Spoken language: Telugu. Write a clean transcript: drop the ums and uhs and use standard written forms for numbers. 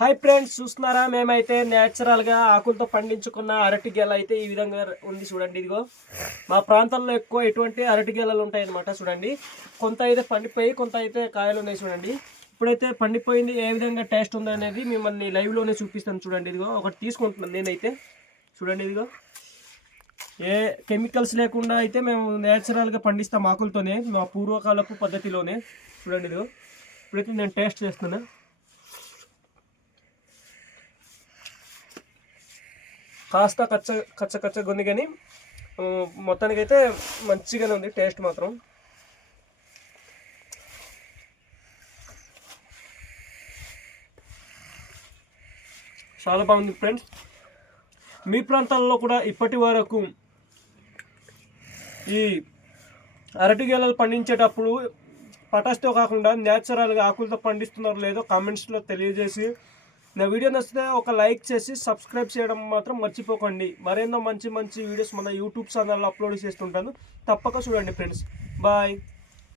హాయ్ ఫ్రెండ్స్, చూస్తున్నారా? మేమైతే న్యాచురల్గా ఆకులతో పండించుకున్న అరటి గెల అయితే ఈ విధంగా ఉంది చూడండి. ఇదిగో మా ప్రాంతంలో ఎక్కువ ఎటువంటి అరటి గెలలు ఉంటాయి అన్నమాట. చూడండి, కొంత అయితే పండిపోయి కొంత అయితే కాయలు ఉన్నాయి చూడండి. ఇప్పుడైతే పండిపోయింది ఏ విధంగా టేస్ట్ ఉంది అనేది మిమ్మల్ని లైవ్లోనే చూపిస్తాను చూడండి. ఇదిగో ఒకటి తీసుకుంటున్నాను నేనైతే. చూడండి, ఇదిగో ఏ కెమికల్స్ లేకుండా అయితే మేము న్యాచురల్గా పండిస్తాం ఆకులతోనే, మా పూర్వకాలపు పద్ధతిలోనే. చూడండి, ఇదిగో ఇప్పుడైతే నేను టేస్ట్ చేస్తున్నాను. కాస్త కచ్చగా ఉంది, కానీ మొత్తానికైతే మంచిగానే ఉంది టేస్ట్ మాత్రం. చాలా బాగుంది ఫ్రెండ్స్. మీ ప్రాంతాల్లో కూడా ఇప్పటి వరకు ఈ అరటి గెలలు పండించేటప్పుడు పటాస్తో కాకుండా న్యాచురల్గా ఆకులతో పండిస్తున్నారో లేదో కామెంట్స్లో తెలియజేసి, నా వీడియో నచ్చితే ఒక లైక్ చేసి సబ్స్క్రైబ్ చేయడం మాత్రం మర్చిపోకండి. మరెన్నో మంచి మంచి వీడియోస్ మన యూట్యూబ్ ఛానల్లో అప్లోడ్ చేస్తుంటాను, తప్పక చూడండి ఫ్రెండ్స్. బాయ్.